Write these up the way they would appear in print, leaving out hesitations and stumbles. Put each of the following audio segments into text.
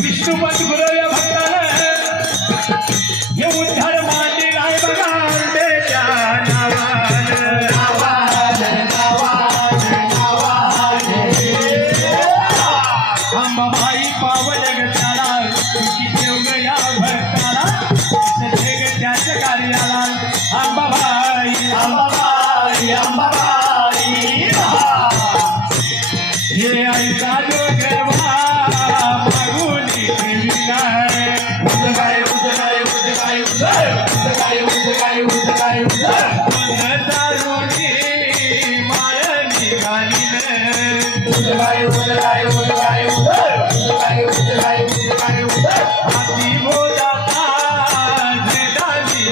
विष्णुपत गुरव भक्ताला हे उद्धार मानले नाही बघा आंबेच्या अंबाबाई पावन जगताला तुझी ठेव या भक्ताला जगत्याच्या कार्याला अंबाबाई अंबाबाई अंबाबाई हे ऐका जो गरबा मागुली देवीला दारुणी माळ निघाली हाती बोलाता झेडाली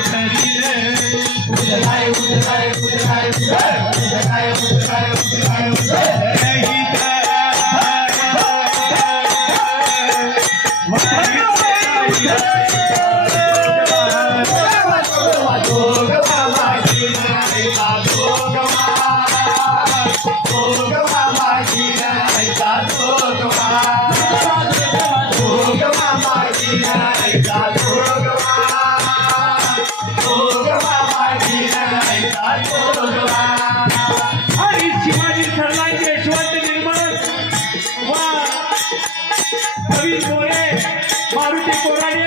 आणि शिवाजी सरलांचे यशवंत निर्माण वा कवी मोरे मारुती कोराडे